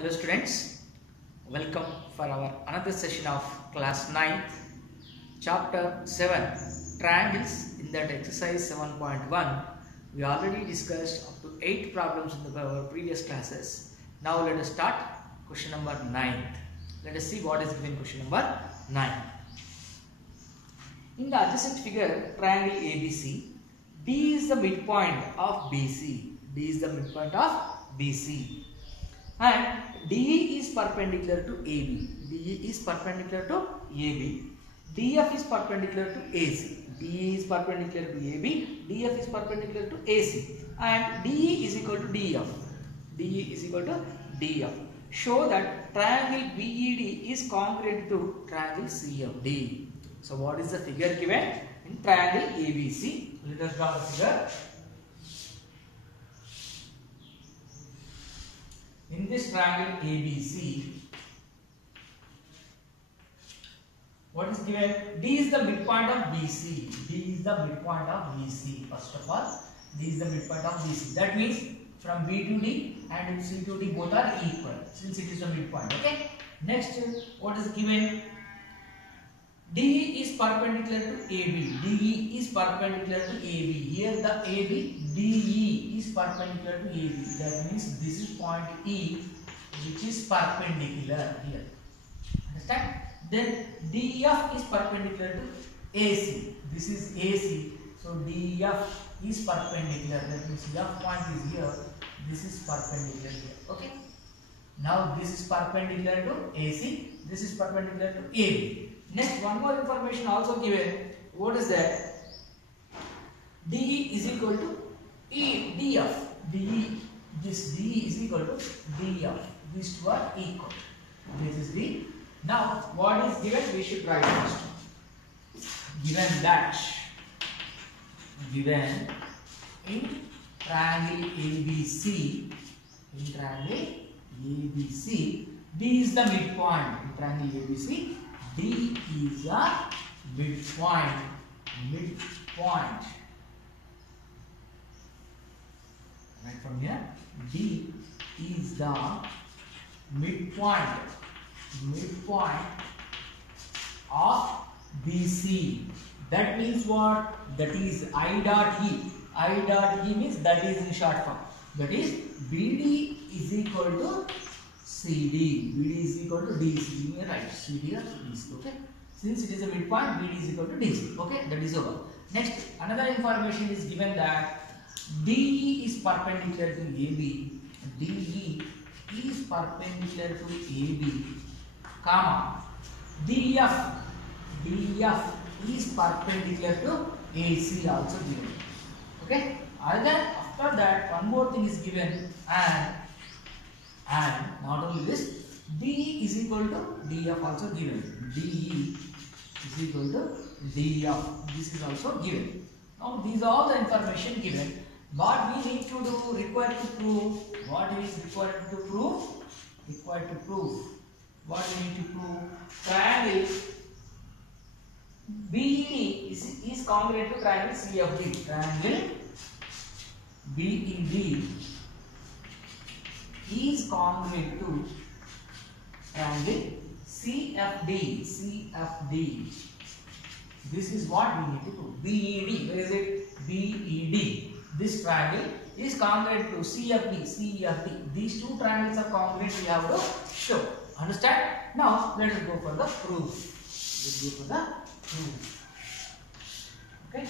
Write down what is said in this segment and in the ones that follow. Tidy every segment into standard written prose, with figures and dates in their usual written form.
Hello students, welcome for our another session of class 9th, chapter 7, triangles. In that exercise 7.1, we already discussed up to 8 problems in our previous classes. Now let us start question number 9. Let us see what is given question number 9. In the adjacent figure, triangle ABC, D is the midpoint of BC. D is the midpoint of BC. And DE is perpendicular to AB. DE is perpendicular to AB. DF is perpendicular to AC. DE is perpendicular to AB. DF is perpendicular to AC. And DE is equal to DF. DE is equal to DF. Show that triangle BED is congruent to triangle CFD. So what is the figure given in triangle ABC? Let us draw the figure. In this triangle ABC, what is given? D is the midpoint of BC. D is the midpoint of BC. First of all, D is the midpoint of BC. That means from B to D and C to D both are equal since it is the midpoint. Okay. Next, what is given? DE is perpendicular to AB. DE is perpendicular to AB. Here the AB, DE is perpendicular to AB. That means this is point E which is perpendicular here. Understand? Then DF is perpendicular to AC. This is AC. So DF is perpendicular. That means F point is here. This is perpendicular here. Okay. Now this is perpendicular to AC. This is perpendicular to AB. Next, one more information also given. What is that? DE is equal to DF. This DE is equal to DF. These two are equal. This is D. Now, what is given? We should write first. Given in triangle ABC, D is the midpoint. In triangle ABC, D is a midpoint. Right from here, D is the midpoint of BC. That means what? That is I dot E. I dot E means that is in short form. That is BD is equal to CD. BD is equal to DC. You may write CD or DC. Okay. Since it is a midpoint, BD is equal to DC. Okay. That is over. Next, another information is given that DE is perpendicular to AB. DE is perpendicular to AB, comma. DF is perpendicular to AC also given. Okay. After that, one more thing is given and not only this, DE is equal to DF also given. DE is equal to DF. This is also given. Now these are all the information given. What we need to do, required to prove. What is required to prove? Required to prove. What we need to prove? Triangle BED is congruent to triangle CFD. Triangle BED is congruent to triangle CFD. This is what we need to prove. BED, where is it? BED. This triangle is congruent to CFD. These two triangles are congruent. We have to show. Understand? Now let us go for the proof. Okay.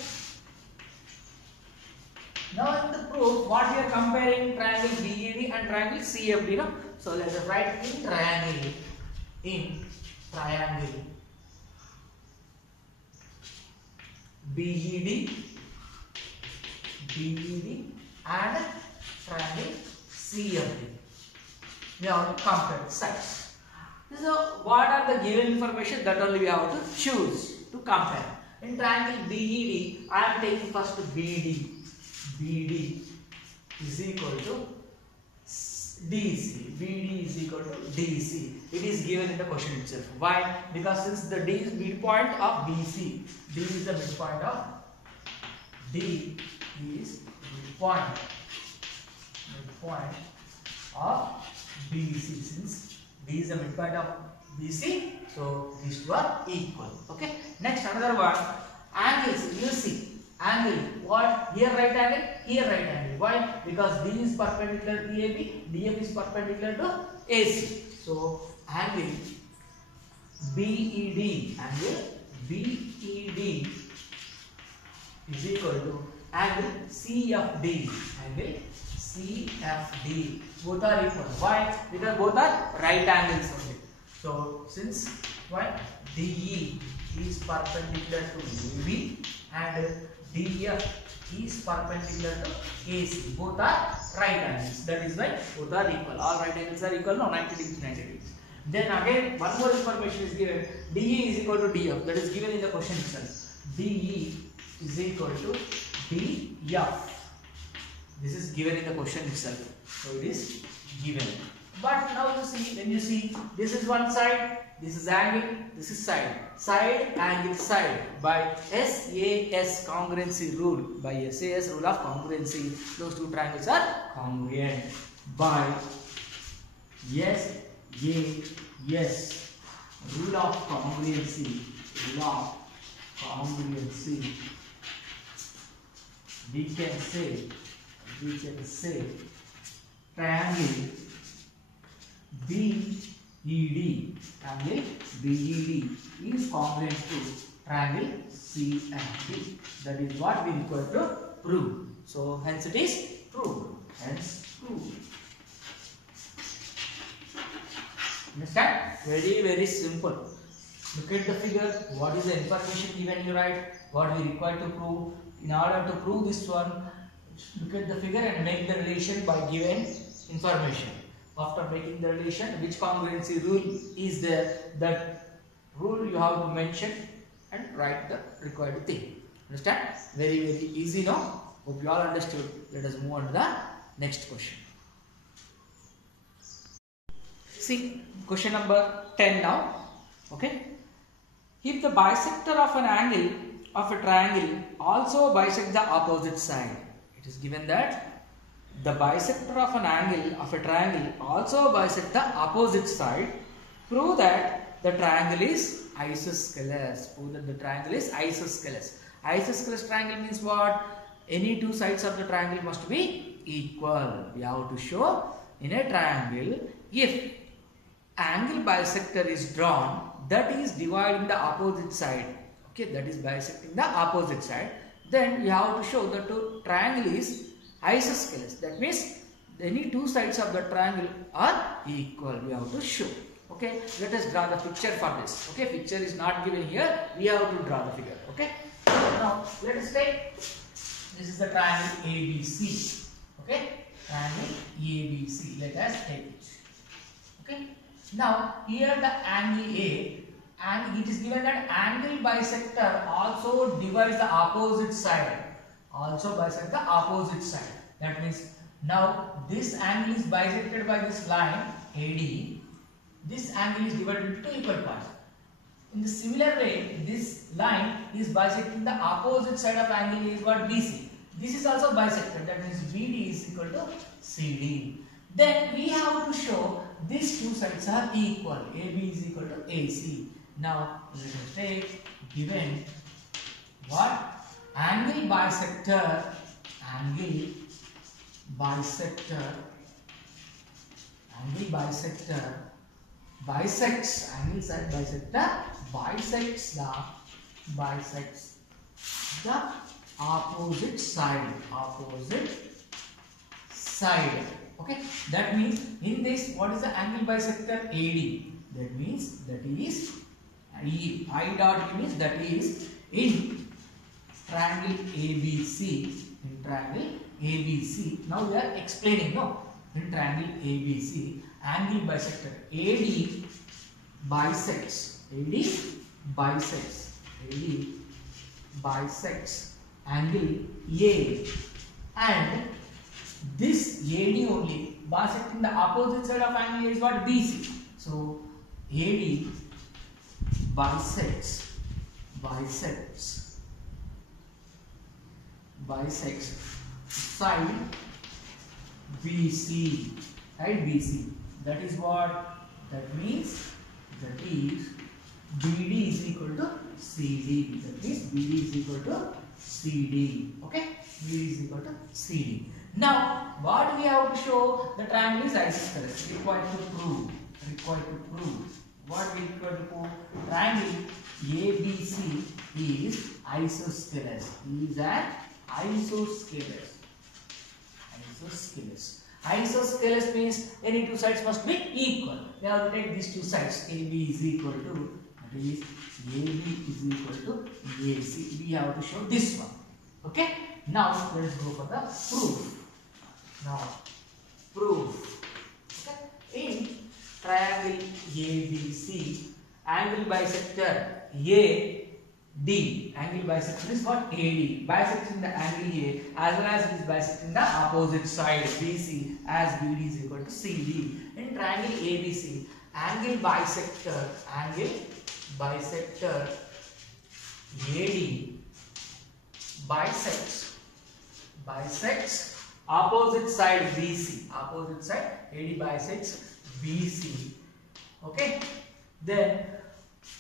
Now in the proof, what we are comparing triangle BED and triangle CFD. No? So let us write in triangle BED and triangle CFD. We have to compare sides. So what are the given information? That only we have to choose to compare. In triangle BED, I am taking first BD. BD is equal to DC. BD is equal to DC. It is given in the question itself. Why? Because since the D is midpoint of BC, D is the midpoint of D is midpoint of BC. Since D is the midpoint of BC, so these two are equal. Okay. Next, another one, angles. You see, angle. What? Here right angle, here right angle. Why? Because D is perpendicular to AB, DF is perpendicular to AC. So angle BED, angle BED is equal to angle CFD, angle CFD. Both are equal. Why? Because both are right angles only. So since why DE is perpendicular to AB and DF is perpendicular to AC. Both are right angles. That is why both are equal. All right angles are equal. No, 90 degrees, 90 degrees. Then again, one more information is given. DE is equal to DF. That is given in the question itself. DE is equal to DF. This is given in the question itself. So it is given. But now you see, when you see, this is one side, this is angle, this is side. Side, angle, side. By SAS congruency rule, by SAS rule of congruency, those two triangles are congruent. By SAS rule of congruency, we can say triangle BED, triangle BED is congruent to triangle CFD. That is what we require to prove. So hence it is proved. Hence proved. Understand? Very simple. Look at the figure. What is the information given you write? What we require to prove. In order to prove this one, look at the figure and make the relation by given information. After making the relation, which congruency rule is there, that rule you have to mention and write the required thing. Understand? Very easy now. Hope you all understood. Let us move on to the next question. See, question number 10 now. Okay. If the bisector of an angle of a triangle also bisects the opposite side, it is given that the bisector of an angle of a triangle also bisects the opposite side. Prove that the triangle is isosceles. Prove that the triangle is isosceles. Isosceles triangle means what? Any two sides of the triangle must be equal. We have to show in a triangle, if angle bisector is drawn, that is dividing the opposite side. Okay, that is bisecting the opposite side. Then we have to show that the triangle is isosceles. That means any two sides of the triangle are equal. We have to show. Okay, let us draw the picture for this. Okay, picture is not given here. We have to draw the figure. Okay, now let us take, this is the triangle ABC. Okay, triangle ABC. Let us take it. Okay, now here the angle A, and it is given that angle bisector also divides the opposite side. Also bisect the opposite side. That means now this angle is bisected by this line AD. This angle is divided into two equal parts. In the similar way, this line is bisecting the opposite side of angle is what BC. This is also bisected. That means BD is equal to CD. Then we have to show these two sides are equal. AB is equal to AC. Now let us take given what? Angle bisector bisects angle side bisector bisects the opposite side. Okay, that means in this, what is the angle bisector? AD. That means that is I dot means that is in triangle ABC. In triangle ABC. Now we are explaining. No, in triangle ABC, angle bisector AD bisects angle A, and this AD only bisecting the opposite side of angle A is what? BC. So AD bisects side BC, right, BC. That is what? That means that is BD is equal to CD. That means BD is equal to CD. Okay, BD is equal to CD. Now, what we have to show? The triangle is isosceles. Required to prove. What we require to prove? Triangle ABC is isosceles. Is an isosceles. Isosceles means any two sides must be equal. We have to take these two sides. AB is equal to, that is AB is equal to AC. We have to show this one. Okay. Now let us go for the proof. Okay. In triangle ABC, angle bisector AD. Angle bisector is what? AD. Bisecting the angle A as well as it is bisecting the opposite side BC as BD is equal to CD. In triangle ABC, angle bisector AD bisects opposite side BC. AD bisects BC. Okay. Then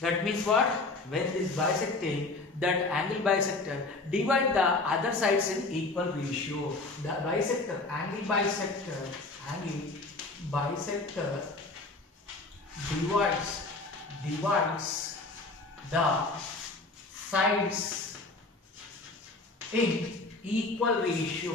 that means what? When this bisecting, that angle bisector divide the other sides in equal ratio. The bisector, angle bisector divides the sides in equal ratio.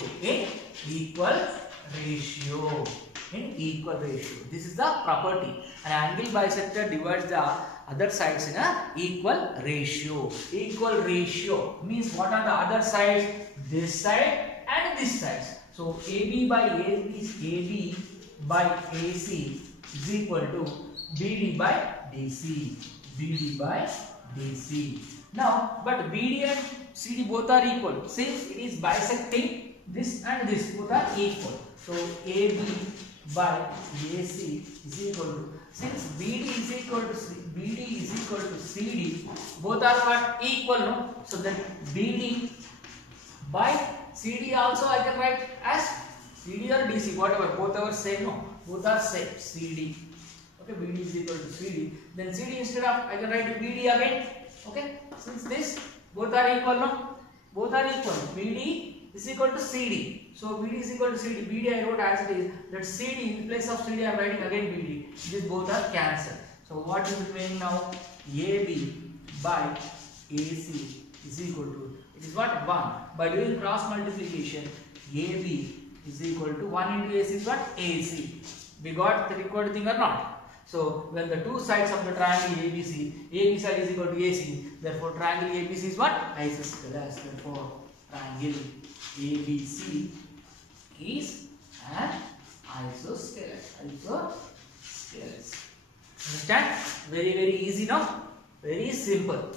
This is the property. An angle bisector divides the other sides in a equal ratio. Equal ratio means what are the other sides? This side and this side. So AB by AC is equal to BD by DC. Now, but BD and CD both are equal. Since it is bisecting this and this, both are equal. So AB by AC is equal to, since BD is equal to CD, both are what? Equal, no? So that BD by CD also I can write as CD or DC, whatever, both are same, no? Both are same, CD. Okay, BD is equal to CD. Then CD instead of, I can write BD again. Okay, since this, both are equal, no? Both are equal. BD is equal to CD. So BD is equal to CD. BD I wrote as it is. That CD, in place of CD I am writing again BD. These both are cancelled. So what is remaining now? AB by AC is equal to, it is what? 1. By doing cross multiplication, AB is equal to 1 into AC is what? AC. We got the required thing or not? So when the two sides of the triangle ABC, AB side is equal to AC, therefore triangle ABC is what? Isosceles. Therefore triangle ABC is an isosceles. Understand? Very easy now. Very simple.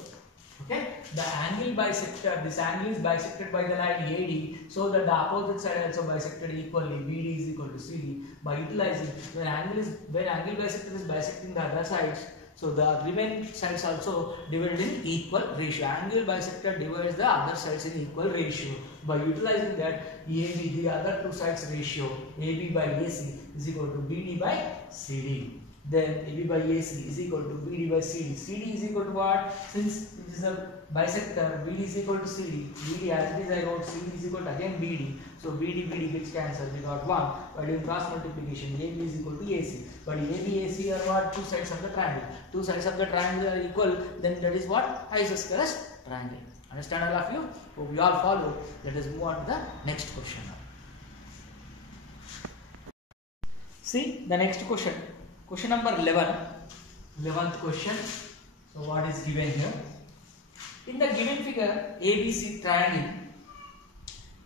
Okay. The angle bisector. This angle is bisected by the line AD, so that the opposite side also bisected equally. BD is equal to CD. By utilizing when angle bisector is bisecting the other sides, so the remaining sides also divided in equal ratio. Angle bisector divides the other sides in equal ratio. By utilizing that, AB, the other two sides ratio, AB by AC is equal to BD by CD. Then AB by AC is equal to BD by CD. CD is equal to what? Since it is a bisector, BD is equal to CD. BD as it is I wrote, CD is equal to again BD. So BD gets cancelled. We got 1. By doing cross multiplication, AB is equal to AC. But AB, AC are what? Two sides of the triangle. Two sides of the triangle are equal. Then that is what? Isosceles triangle. Understand all of you? Hope you all follow. Let us move on to the next question now. See the next question. Question number 11. 11th question. So what is given here? In the given figure ABC triangle,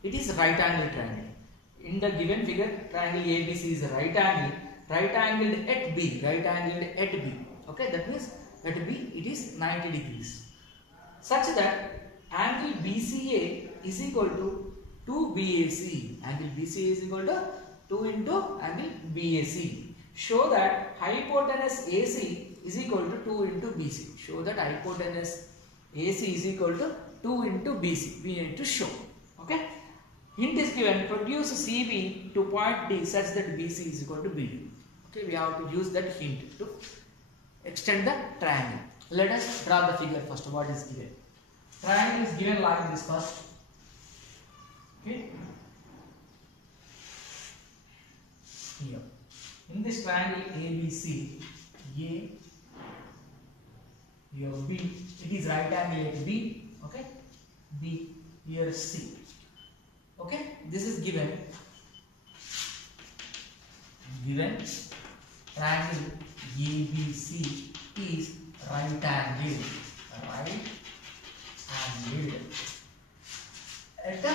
it is right angle triangle. In the given figure, triangle ABC is right angled at B. Okay, that means at B it is 90 degrees. Such that angle BCA is equal to 2BAC. Angle BCA is equal to 2 into angle BAC. Show that hypotenuse AC is equal to 2 into BC. Show that hypotenuse AC is equal to 2 into BC. We need to show. Okay. hint is given, produce CB to point D such that BC is equal to BD. Okay, we have to use that hint to extend the triangle. Let us draw the figure first. What is given? Triangle is given like this first. Okay. Here. In this triangle ABC, A, here B, it is right angle at B. Okay. B, here C. Okay, this is given triangle ABC is right angle at the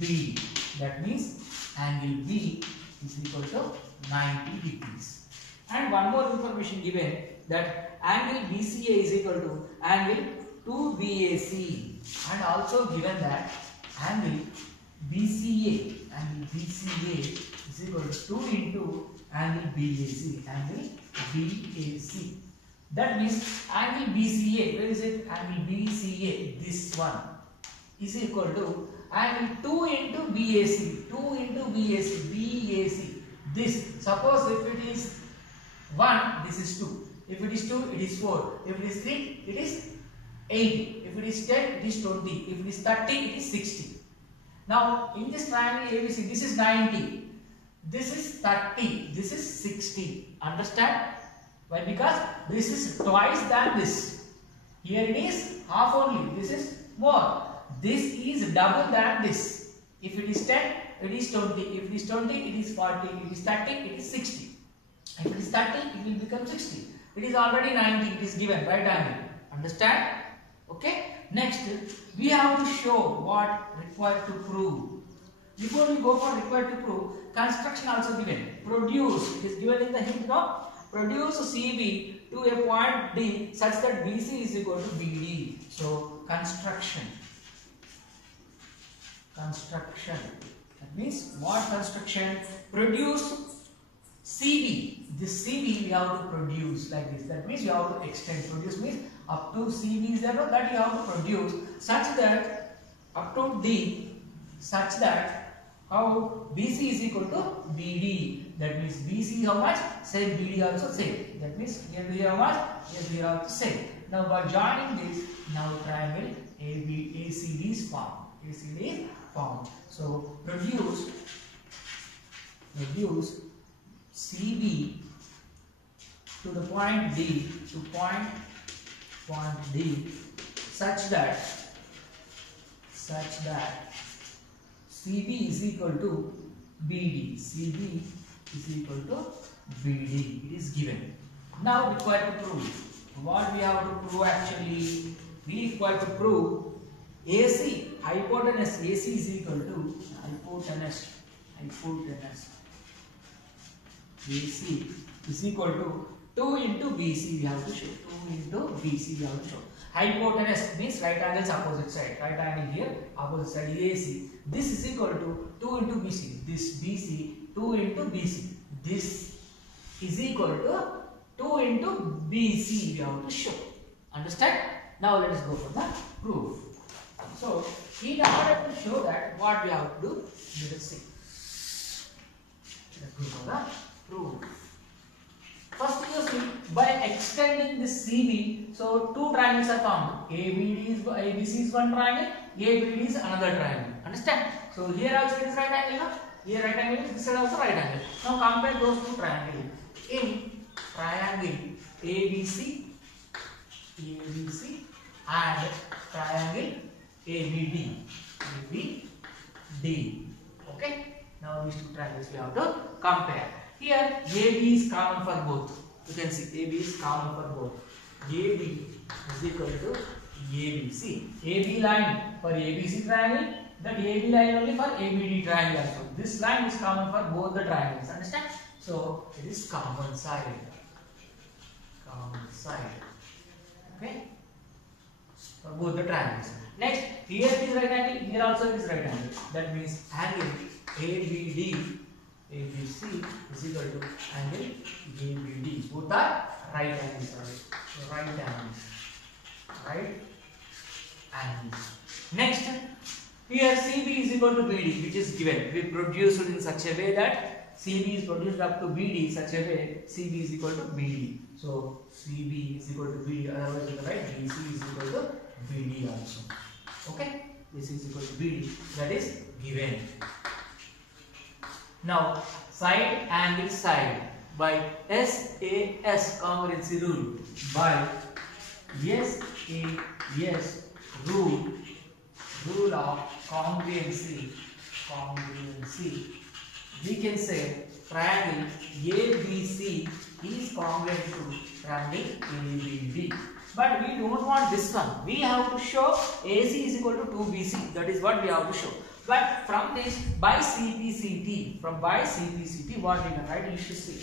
B. That means angle B is equal to 90 degrees. And one more information given, that angle BCA is equal to angle 2BAC, and also given that angle BCA is equal to 2 into angle BAC. That means angle BCA, where is it? Angle BCA, this one, is equal to angle 2 into BAC, this. Suppose if it is 1, this is 2. If it is 2, it is 4. If it is 3, it is 80. If it is 10, it is 20. If it is 30, it is 60. Now, in this triangle ABC, this is 90. This is 30. This is 60. Understand? Why? Because this is twice than this. Here it is half only. This is more. This is double than this. If it is 10, it is 20. If it is 20, it is 40. If it is 30, it is 60. If it is 30, it will become 60. It is already 90. It is given right angle. Understand? Okay. Next, we have to show what required to prove. Before we go for required to prove, construction also given. Produce, it is given in the hint now. Produce CB to a point D such that BC is equal to BD. So, construction. That means what construction? Produce CB. This CB we have to produce like this. That means you have to extend. Produce means up to CB is there, that you have to produce such that up to D, such that how BC is equal to BD. That means BC how much? Same. BD also same. That means here to here how much? Here to here also same. Now by joining this, now triangle ACD is formed. ACD is formed. So produce CB to the point D to point D such that CB is equal to BD. CB is equal to BD. It is given. Now required to prove. What we have to prove actually? We require to prove AC, hypotenuse AC is equal to hypotenuse AC is equal to 2 into BC we have to show. 2 into BC we have to show. Hypotenuse means right angles opposite side. Right angle here, opposite side AC. This is equal to 2 into BC. This BC, 2 into BC. This is equal to 2 into BC we have to show. Understand? Now let us go for the proof. So, in order to show that, what we have to do, let us see. Let us go for the proof. First, you see, by extending this CB, so two triangles are formed. ABC is one triangle, ABD is another triangle. Understand? So here also it is right angle. Here right angle is this side also right angle. Now compare those two triangles. In triangle ABC and triangle ABD. Okay. Now these two triangles we have to compare. Here AB is common for both. You can see AB is common for both. AB is equal to ABC. AB line for ABC triangle, that AB line only for ABD triangle also. This line is common for both the triangles. Understand? So it is common side. Okay? For both the triangles. Next, here it is right angle, here also it is right angle. That means angle ABD ABC is equal to angle ABD. Both are right angles. So right angles. Next, Here CB is equal to BD, which is given. We produced it in such a way that CB is produced up to BD such a way CB is equal to BD. So CB is equal to BD. Otherwise, you can write BC is equal to BD also. Okay, this is equal to BD. That is given. Now side angle side by SAS congruency rule, by SAS rule of congruency, we can say triangle ABC is congruent to triangle ABD. But we don't want this one. We have to show AC is equal to 2BC. That is what we have to show. But from this, by CPCT, what we can write? You should see.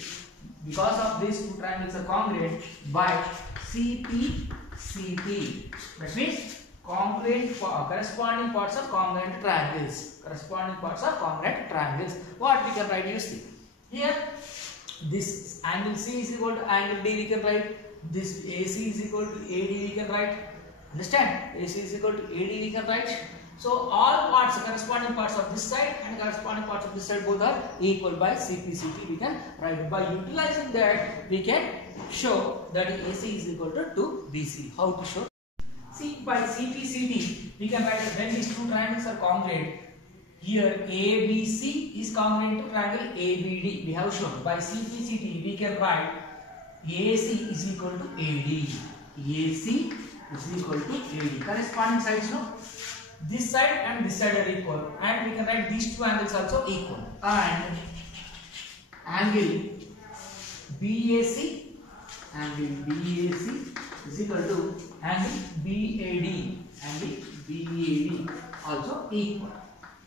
Because of these two triangles are congruent, by CPCT. That means corresponding parts are congruent triangles. What we can write? You see. Here, this angle C is equal to angle D. We can write. This AC is equal to AD. We can write. Understand? AC is equal to AD. We can write. So all parts, corresponding parts of this side and corresponding parts of this side, both are equal by CPCT. We can write. By utilizing that, we can show that AC is equal to 2BC. How to show? See, by CPCT, we can write that when these two triangles are congruent, here ABC is congruent to triangle ABD. We have shown. By CPCT, we can write AC is equal to AD. AC is equal to AD. Corresponding sides, no? This side and this side are equal, and we can write these two angles also equal. And angle BAC is equal to angle BAD. Also equal.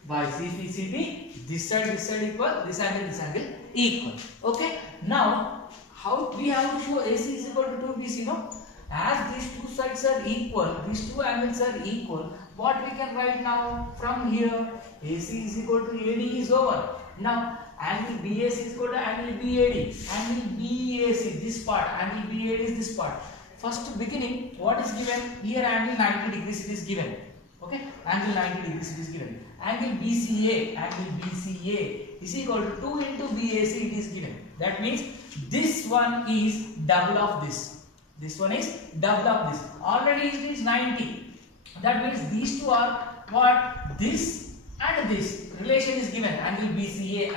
By CPCT, this side equal, this angle equal. Okay. Now, how we have to show AC is equal to 2BC, no? As these two sides are equal, these two angles are equal, what we can write now from here? AC is equal to AD is over. Now, angle BAC is equal to angle BAD. Angle BAC, this part, angle BAD is this part. First beginning, what is given? Here angle 90 degrees it is given. Okay, angle 90 degrees it is given. Angle BCA is equal to 2 into BAC it is given. That means this one is double of this. This one is double of this. Already it is 90. That means these two are what? This and this. Relation is given. Angle BCA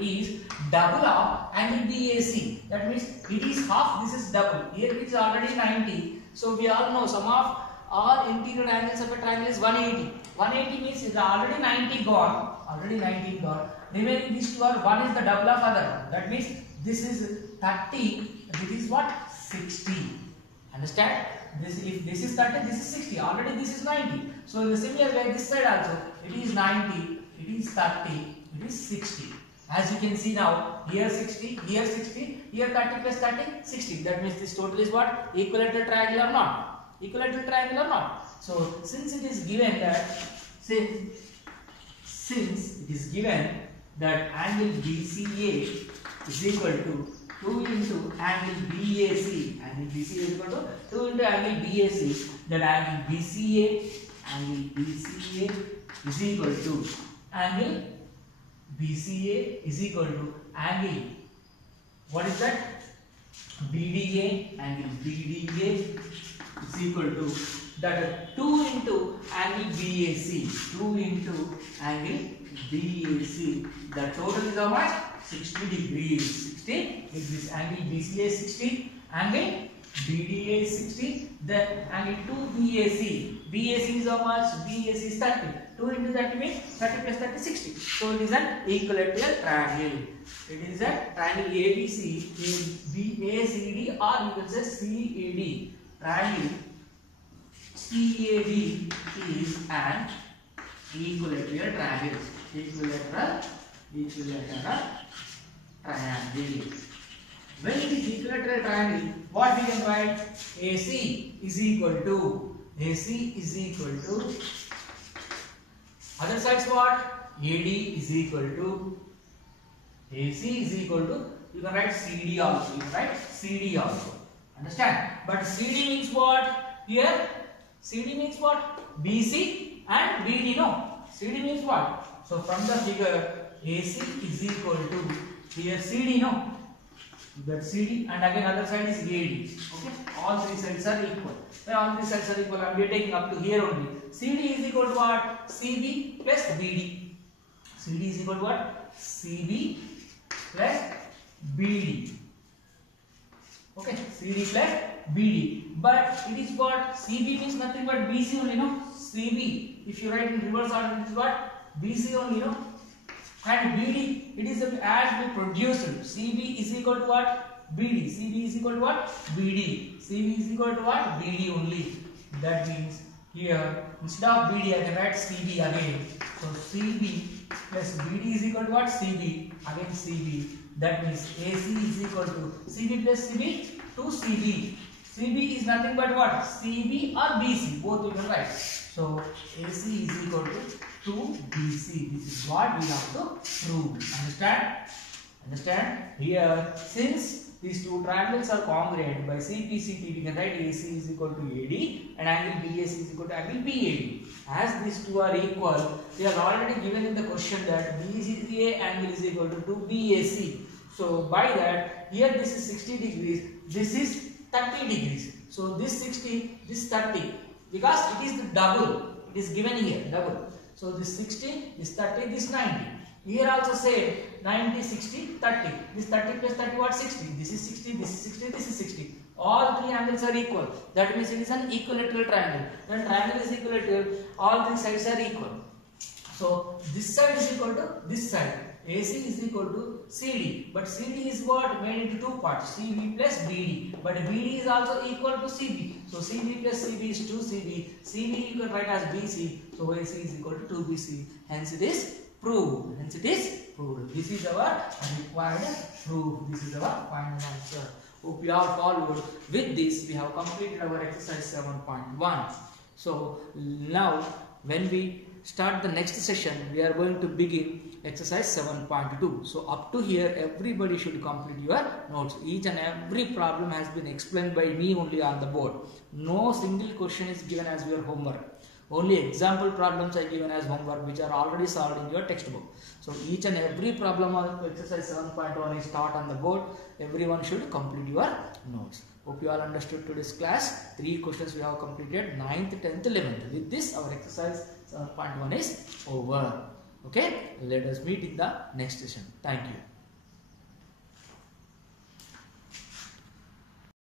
is double of angle BAC. That means it is half, this is double. Here it is already 90. So we all know sum of all interior angles of a triangle is 180. 180 means it is already 90 gone. Remaining these two are, one is the double of other. That means this is 30. This is what? 60. Understand? If this is 30, this is 60. Already this is 90. So in the similar way, this side also, it is 90, it is 30, it is 60. As you can see now, here 60, here 60, here 30 plus 30, 60. That means this total is what? Equilateral triangle or not? So since it is given that angle BCA is equal to 2 into angle BAC. Angle BCA is equal to 2 into angle BAC. That angle BCA is equal to angle what is that? BDA. Angle BDA is equal to that 2 into angle BAC. The total is how much? 60 degrees. Angle BCA is 60, angle BDA is 60, then angle 2BAC. BAC is how much? BAC is 30. 2 into 30 means 30 plus 30 60. So it is an equilateral triangle. It is a triangle ABC, BACD, or you can say CAD. Triangle CAD is an equilateral triangle. Equilateral triangle. When it is equilateral triangle, what we can write? AC is equal to other sides what? AD is equal to AC is equal to, you can write CD also. Understand? But CD means what? Here CD means what? BC and BD, no? CD means what? So from the figure, AC is equal to, here CD, no? That CD, and again other side is AD. Okay, all three sides are equal. When all three sides are equal, I am taking up to here only. CD is equal to what? CB plus BD. CD is equal to what? CB plus BD. Okay, CD plus BD. But it is what? CB means nothing but BC only, no? CB. If you write in reverse order, it is what? BC only, no? And BD, it is as we produced. CB is equal to what? BD. CB is equal to what? BD. CB is equal to what? BD only. That means here, instead of BD, I can write CB again. So CB plus BD is equal to what? CB. Again CB. That means AC is equal to CB plus CB to CB. CB is nothing but what? CB or BC. Both you can write. So AC is equal to BC. This is what we have to prove. Understand? Understand? Here, since these two triangles are congruent, by CP, we can write AC is equal to AD and angle BAC is equal to angle BAD. As these two are equal, they are already given in the question that BCA angle is equal to BAC. So by that, here this is 60 degrees, this is 30 degrees. So this 60, this 30, because it is the double, it is given here, double. So this 60, this 30, this 90. Here also say 90, 60, 30. This 30 plus 30 what? 60. This is 60, this is 60, this is 60. All three angles are equal. That means it is an equilateral triangle. When triangle is equilateral, all three sides are equal. So this side is equal to this side. AC is equal to CD. But CD is what? Made into two parts. CB plus BD. But BD is also equal to CB. So CB plus CB is 2CB. CB you can write as BC. So AC is equal to 2BC. Hence it is proved. Hence it is proved. This is our required proof. This is our final answer. Hope you have followed. With this, we have completed our exercise 7.1. So now, when we start the next session, we are going to begin exercise 7.2. So up to here, everybody should complete your notes. Each and every problem has been explained by me only on the board. No single question is given as your homework. Only example problems are given as homework, which are already solved in your textbook. So each and every problem of exercise 7.1 is taught on the board. Everyone should complete your notes. Hope you all understood today's class. 3 questions we have completed, 9th, 10th, 11th. With this, our exercise 7.1 is over. Okay, let us meet in the next session. Thank you.